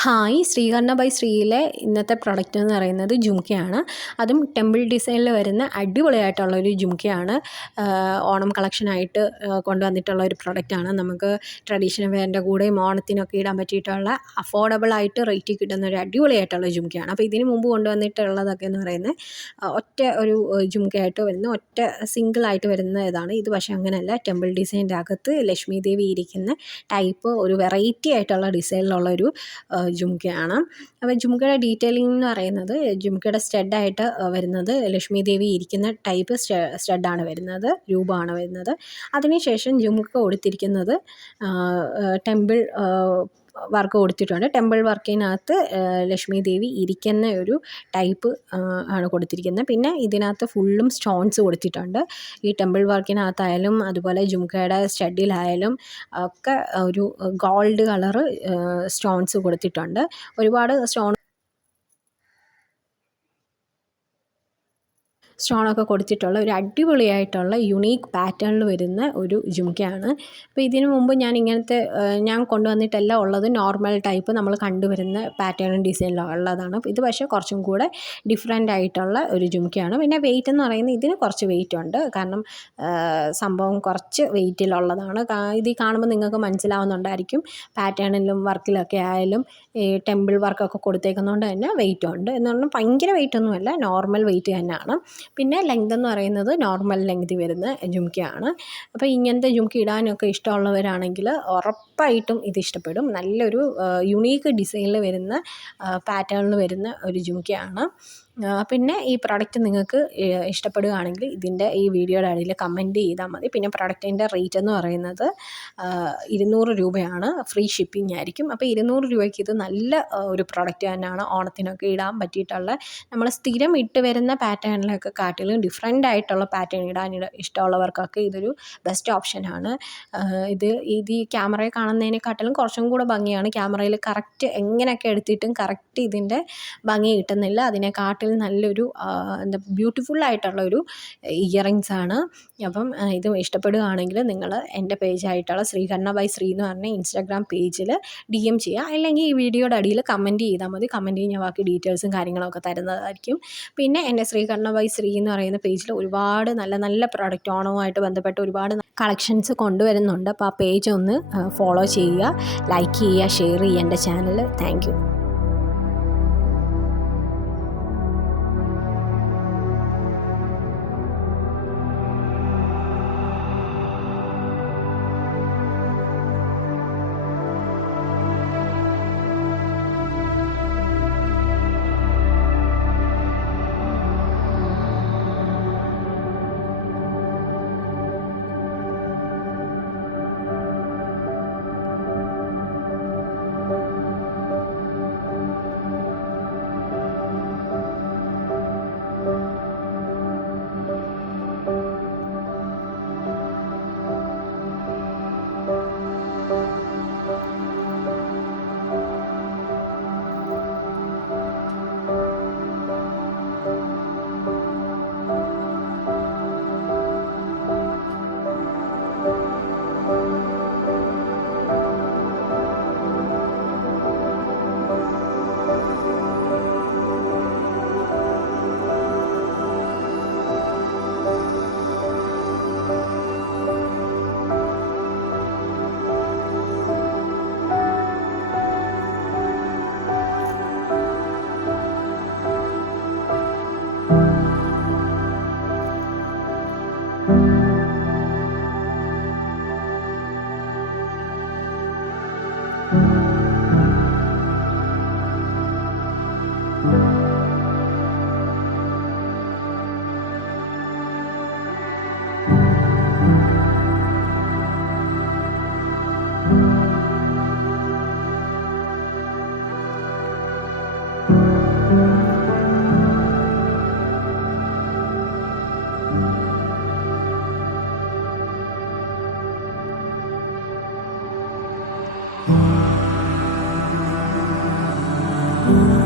Hi ശ്രീകർണ by ശ്രീയിലെ ഇന്നത്തെ product എന്ന് പറയുന്നത് ജുംക്കയാണ്. അതും ടെമ്പിൾ ഡിസൈനിൽ വരുന്ന അടിപൊളിയായിട്ടുള്ളൊരു ജുംക്കയാണ്. ഓണം കളക്ഷനായിട്ട് കൊണ്ടുവന്നിട്ടുള്ള ഒരു പ്രൊഡക്റ്റാണ്. നമുക്ക് ട്രഡീഷണൽ വെയറിൻ്റെ കൂടെയും ഓണത്തിനൊക്കെ ഇടാൻ പറ്റിയിട്ടുള്ള അഫോർഡബിളായിട്ട് റേറ്റിൽ കിട്ടുന്ന ഒരു അടിപൊളിയായിട്ടുള്ള ജുംക്കയാണ്. അപ്പോൾ ഇതിന് മുമ്പ് കൊണ്ടുവന്നിട്ടുള്ളതൊക്കെ എന്ന് പറയുന്നത് ഒറ്റ ഒരു ജുംക്കയായിട്ട് വരുന്ന ഒറ്റ സിംഗിളായിട്ട് വരുന്ന ഇതാണ്. ഇത് പക്ഷേ അങ്ങനെയല്ല, ടെമ്പിൾ ഡിസൈൻ്റെ അകത്ത് ലക്ഷ്മി ദേവി ഇരിക്കുന്ന ടൈപ്പ് ഒരു വെറൈറ്റി ആയിട്ടുള്ള ഡിസൈനിലുള്ളൊരു ജുംക്കയാണ്. അപ്പോൾ ജുംക്കയുടെ ഡീറ്റെയിലിംഗ് എന്ന് പറയുന്നത് ജുംക്കയുടെ സ്റ്റഡായിട്ട് വരുന്നത് ലക്ഷ്മി ദേവി ഇരിക്കുന്ന ടൈപ്പ് സ്റ്റഡാണ് വരുന്നത്, രൂപമാണ് വരുന്നത്. അതിനുശേഷം ജുംക്ക കൊടുത്തിരിക്കുന്നത് ടെമ്പിൾ വർക്ക് കൊടുത്തിട്ടുണ്ട്. ടെമ്പിൾ വർക്കിനകത്ത് ലക്ഷ്മി ദേവി ഇരിക്കുന്ന ഒരു ടൈപ്പ് ആണ് കൊടുത്തിരിക്കുന്നത്. പിന്നെ ഇതിനകത്ത് ഫുള്ളും സ്റ്റോൺസ് കൊടുത്തിട്ടുണ്ട്. ഈ ടെമ്പിൾ വർക്കിനകത്തായാലും അതുപോലെ ജുംക്കയുടെ സ്റ്റഡിലായാലും ഒക്കെ ഒരു ഗോൾഡ് കളറ് സ്റ്റോൺസ് കൊടുത്തിട്ടുണ്ട്. ഒരുപാട് സ്റ്റോണൊക്കെ കൊടുത്തിട്ടുള്ള ഒരു അടിപൊളിയായിട്ടുള്ള യുണീക്ക് പാറ്റേണിൽ വരുന്ന ഒരു ജുംക്കയാണ്. അപ്പോൾ ഇതിനു മുമ്പ് ഞാൻ കൊണ്ടുവന്നിട്ടല്ല ഉള്ളത് നോർമൽ ടൈപ്പ് നമ്മൾ കണ്ടുവരുന്ന പാറ്റേൺ ഡിസൈനിലുള്ളതാണ്. അപ്പോൾ ഇത് പക്ഷേ കുറച്ചും കൂടെ ഡിഫറെൻ്റ് ആയിട്ടുള്ള ഒരു ജുംക്കയാണ്. പിന്നെ വെയിറ്റ് എന്ന് പറയുന്നത് ഇതിന് കുറച്ച് വെയിറ്റ് ഉണ്ട്. കാരണം സംഭവം കുറച്ച് വെയിറ്റിലുള്ളതാണ്. ഇത് കാണുമ്പോൾ നിങ്ങൾക്ക് മനസ്സിലാവുന്നുണ്ടായിരിക്കും. പാറ്റേണിലും വർക്കിലൊക്കെ ആയാലും ഈ ടെമ്പിൾ വർക്കൊക്കെ കൊടുത്തേക്കുന്നതുകൊണ്ട് തന്നെ വെയിറ്റ് ഉണ്ട്. എന്ന് പറഞ്ഞാൽ ഭയങ്കര വെയിറ്റ് ഒന്നുമല്ല, നോർമൽ വെയിറ്റ് തന്നെയാണ്. പിന്നെ ലെങ്ത് എന്ന് പറയുന്നത് നോർമൽ ലെങ്ത് വരുന്ന ജുംക്കയാണ്. അപ്പോൾ ഇങ്ങനത്തെ ജുംക്ക ഇടാനൊക്കെ ഇഷ്ടമുള്ളവരാണെങ്കിൽ ഉറപ്പായിട്ടും ഇത് ഇഷ്ടപ്പെടും. നല്ലൊരു യുണീക്ക് ഡിസൈനിൽ വരുന്ന പാറ്റേണിൽ വരുന്ന ഒരു ജുംക്കയാണ്. പിന്നെ ഈ പ്രൊഡക്റ്റ് നിങ്ങൾക്ക് ഇഷ്ടപ്പെടുകയാണെങ്കിൽ ഇതിൻ്റെ ഈ വീഡിയോയുടെ അടിയിൽ കമൻറ്റ് ചെയ്താൽ മതി. പിന്നെ പ്രൊഡക്റ്റിൻ്റെ റേറ്റ് എന്ന് പറയുന്നത് 200 രൂപയാണ്, ഫ്രീ ഷിപ്പിംഗ് ആയിരിക്കും. അപ്പോൾ 200 രൂപയ്ക്ക് ഇത് നല്ല ഒരു പ്രൊഡക്റ്റ് തന്നെയാണ്. ഓണത്തിനൊക്കെ ഇടാൻ പറ്റിയിട്ടുള്ള നമ്മൾ സ്ഥിരം ഇട്ട് വരുന്ന പാറ്റേണിലൊക്കെ കാട്ടിലും ഡിഫറെൻ്റ് ആയിട്ടുള്ള പാറ്റേൺ ഇടാൻ ഇഷ്ടമുള്ളവർക്കൊക്കെ ഇതൊരു ബെസ്റ്റ് ഓപ്ഷനാണ്. ഇത് ഈ ക്യാമറയിൽ കാണുന്നതിനെക്കാട്ടിലും കുറച്ചും കൂടെ ഭംഗിയാണ്. ക്യാമറയിൽ കറക്റ്റ് എങ്ങനെയൊക്കെ എടുത്തിട്ടും കറക്റ്റ് ഇതിൻ്റെ ഭംഗി കിട്ടുന്നില്ല. അതിനെക്കാട്ടിൽ നല്ലൊരു ബ്യൂട്ടിഫുള്ളായിട്ടുള്ളൊരു ഇയറിങ്സ് ആണ്. അപ്പം ഇത് ഇഷ്ടപ്പെടുകയാണെങ്കിൽ നിങ്ങൾ എൻ്റെ പേജായിട്ടുള്ള ശ്രീകർണ ബൈ ശ്രീ എന്ന് പറഞ്ഞ ഇൻസ്റ്റാഗ്രാം പേജിൽ DM ചെയ്യുക. അല്ലെങ്കിൽ ഈ വീഡിയോയുടെ അടിയിൽ കമൻറ്റ് ചെയ്താൽ മതി. കമൻറ്റ് കഴിഞ്ഞാൽ ബാക്കി ഡീറ്റെയിൽസും കാര്യങ്ങളൊക്കെ തരുന്നതായിരിക്കും. പിന്നെ എൻ്റെ ശ്രീകർണ ബൈ ശ്രീ എന്ന് പറയുന്ന പേജിൽ ഒരുപാട് നല്ല നല്ല പ്രോഡക്റ്റ് ഓണവുമായിട്ട് ബന്ധപ്പെട്ട് ഒരുപാട് കളക്ഷൻസ് കൊണ്ടുവരുന്നുണ്ട്. അപ്പോൾ ആ പേജ് ഒന്ന് ഫോളോ ചെയ്യുക, ലൈക്ക് ചെയ്യുക, ഷെയർ ചെയ്യുക എൻ്റെ channel. Thank you. Thank you.